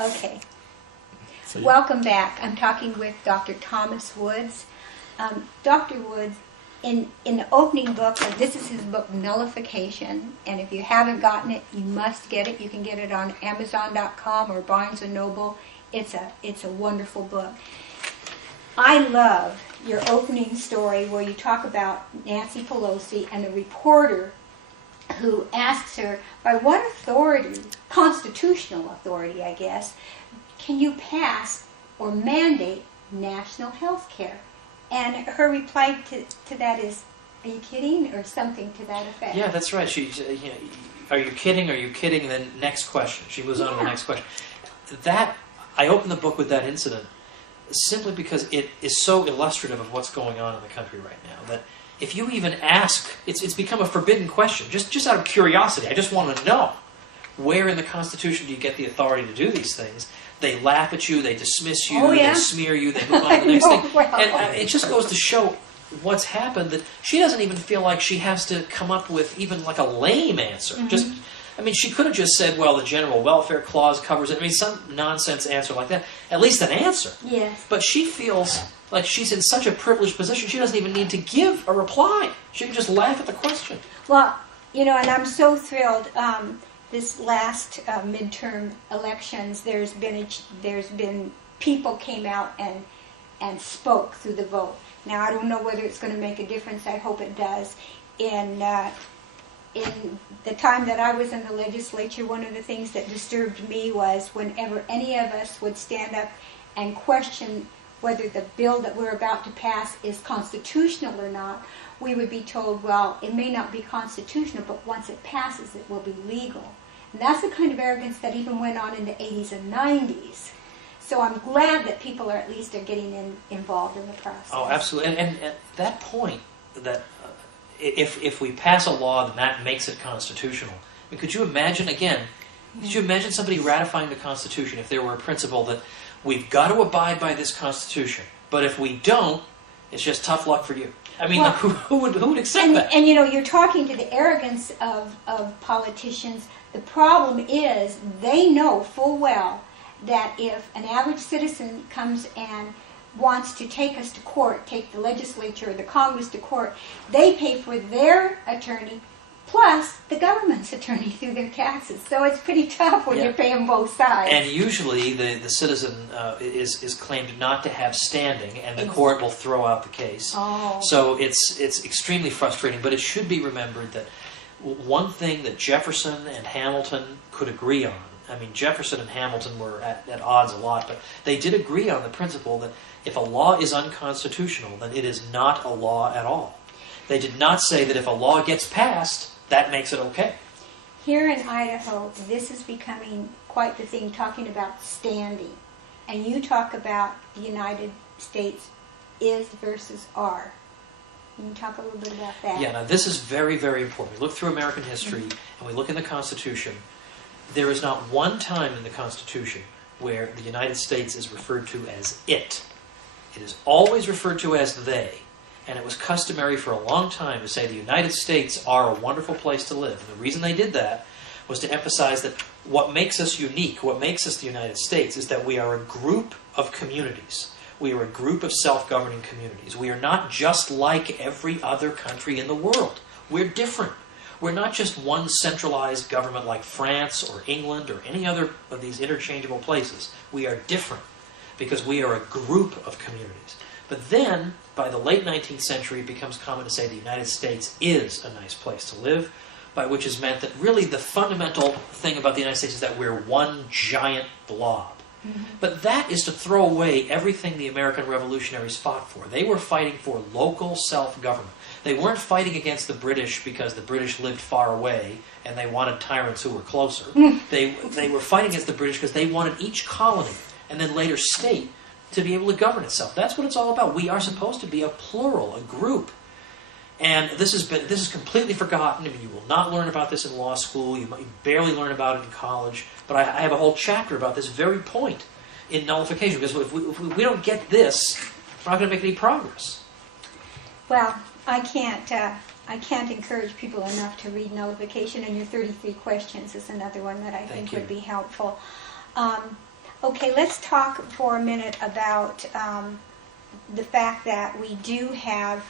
Okay. So Welcome back. I'm talking with Dr. Thomas Woods. Dr. Woods, in the opening book, this is his book, Nullification, and if you haven't gotten it, you must get it. You can get it on Amazon.com or Barnes & Noble. It's a wonderful book. I love your opening story where you talk about Nancy Pelosi and the reporter who asks her, by what authority, constitutional authority, I guess, can you pass or mandate national health care? And her reply to that is, are you kidding? Or something to that effect. Yeah, that's right. Are you kidding? Are you kidding? And then next question. She moves on to the next question. I opened the book with that incident simply because it is so illustrative of what's going on in the country right now. That if you even ask, it's become a forbidden question. Just out of curiosity, I just want to know, where in the Constitution do you get the authority to do these things? They laugh at you, they dismiss you, They smear you, they move on to the next thing. Well. And it just goes to show what's happened, that she doesn't even feel like she has to come up with even like a lame answer. Mm-hmm. She could have just said, well, the General Welfare Clause covers it. Some nonsense answer like that. At least an answer. Yes. But she feels like she's in such a privileged position, she doesn't even need to give a reply. She can just laugh at the question. Well, and I'm so thrilled. This last midterm elections, there's been people came out and spoke through the vote. Now, I don't know whether it's going to make a difference. I hope it does. In the time that I was in the legislature, one of the things that disturbed me was whenever any of us would stand up and question whether the bill that we're about to pass is constitutional or not, we would be told, well, it may not be constitutional, but once it passes, it will be legal. And that's the kind of arrogance that even went on in the 80s and 90s. So I'm glad that people are getting involved in the process. Oh, absolutely. And at that point, that if we pass a law, then that makes it constitutional. I mean, could you imagine somebody ratifying the Constitution if there were a principle that we've got to abide by this Constitution, but if we don't, it's just tough luck for you? I mean, who would accept that? And you're talking to the arrogance of politicians. The problem is they know full well that if an average citizen comes and wants to take us to court, take the legislature or the Congress to court, they pay for their attorney plus the government's attorney through their taxes. So it's pretty tough when you're paying both sides. And usually the citizen is claimed not to have standing, and the court will throw out the case. Oh. So it's extremely frustrating, but it should be remembered that one thing that Jefferson and Hamilton could agree on, I mean, Jefferson and Hamilton were at odds a lot, but they did agree on the principle that if a law is unconstitutional, then it is not a law at all. They did not say that if a law gets passed, that makes it okay. Here in Idaho, this is becoming quite the thing, talking about standing. And you talk about the United States is versus are. Can you talk a little bit about that? Yeah, now this is very, very important. We look through American history and we look in the Constitution. There is not one time in the Constitution where the United States is referred to as it. It is always referred to as they. And it was customary for a long time to say the United States are a wonderful place to live. And the reason they did that was to emphasize that what makes us unique, what makes us the United States, is that we are a group of communities. We are a group of self-governing communities. We are not just like every other country in the world. We're different. We're not just one centralized government like France or England or any other of these interchangeable places. We are different because we are a group of communities. But then, by the late 19th century, it becomes common to say the United States is a nice place to live, by which is meant that really the fundamental thing about the United States is that we're one giant blob. Mm-hmm. But that is to throw away everything the American revolutionaries fought for. They were fighting for local self-government. They weren't fighting against the British because the British lived far away and they wanted tyrants who were closer. They were fighting against the British because they wanted each colony and then later state to be able to govern itself. That's what it's all about. We are supposed to be a plural, a group. And this is completely forgotten. I mean, you will not learn about this in law school. You barely learn about it in college. But I have a whole chapter about this very point in Nullification, because if we don't get this, we're not going to make any progress. Well, I can't encourage people enough to read Nullification, and your 33 questions is another one that I think would be helpful. Okay, let's talk for a minute about the fact that we do have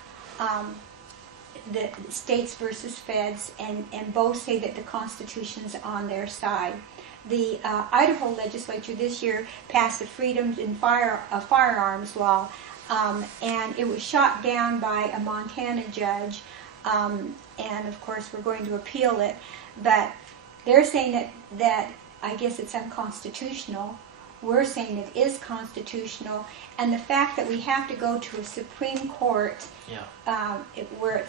the states versus feds, and both say that the Constitution's on their side. The Idaho legislature this year passed a freedoms in firearms law, and it was shot down by a Montana judge, and of course we're going to appeal it, but they're saying that I guess it's unconstitutional. We're saying it is constitutional, and the fact that we have to go to a Supreme Court, where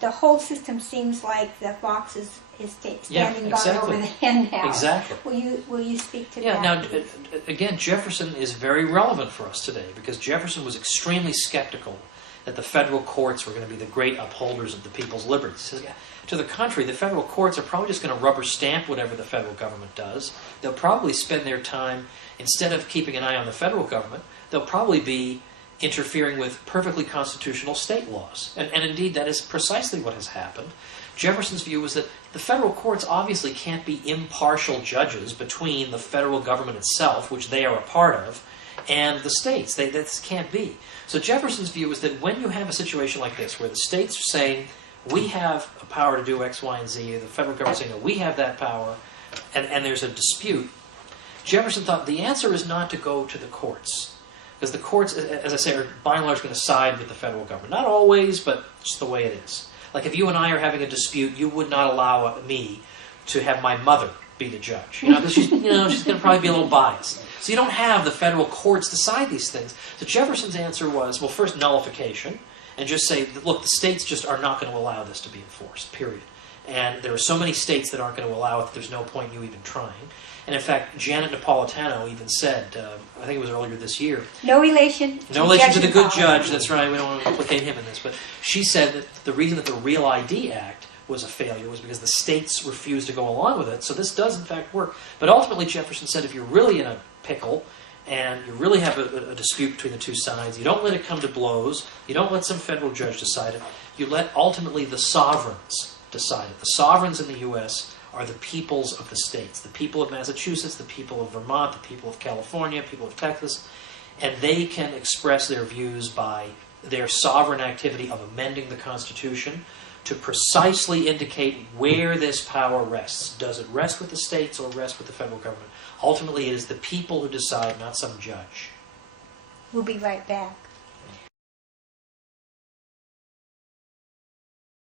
the whole system seems like the fox is standing guard over the hen house. Exactly. Will you speak to that? Yeah. Now, again, Jefferson is very relevant for us today because Jefferson was extremely skeptical that the federal courts were going to be the great upholders of the people's liberties. He says, to the contrary, the federal courts are probably just going to rubber stamp whatever the federal government does. They'll probably spend their time, instead of keeping an eye on the federal government, they'll probably be interfering with perfectly constitutional state laws. And indeed, that is precisely what has happened. Jefferson's view was that the federal courts obviously can't be impartial judges between the federal government itself, which they are a part of, and the states. This can't be. So Jefferson's view is that when you have a situation like this, where the states are saying, we have a power to do X, Y, and Z, the federal government saying, no, we have that power, and there's a dispute, Jefferson thought the answer is not to go to the courts. Because the courts, as I say, are by and large going to side with the federal government. Not always, but just the way it is. Like if you and I are having a dispute, you would not allow me to have my mother be the judge. Because she's going to probably be a little biased. So you don't have the federal courts decide these things. So Jefferson's answer was, well, first, nullification, and just say, look, the states just are not going to allow this to be enforced, period. And there are so many states that aren't going to allow it that there's no point in you even trying. And in fact, Janet Napolitano even said, I think it was earlier this year, no relation to the good judge, that's right, we don't want to implicate him in this, but she said that the reason that the Real ID Act was a failure was because the states refused to go along with it, so this does in fact work. But ultimately Jefferson said if you're really in a pickle, and you really have a dispute between the two sides, you don't let it come to blows, you don't let some federal judge decide it, you let ultimately the sovereigns decide it. The sovereigns in the U.S. are the peoples of the states, the people of Massachusetts, the people of Vermont, the people of California, people of Texas, and they can express their views by their sovereign activity of amending the Constitution to precisely indicate where this power rests. Does it rest with the states or rest with the federal government? Ultimately, it is the people who decide, not some judge. We'll be right back.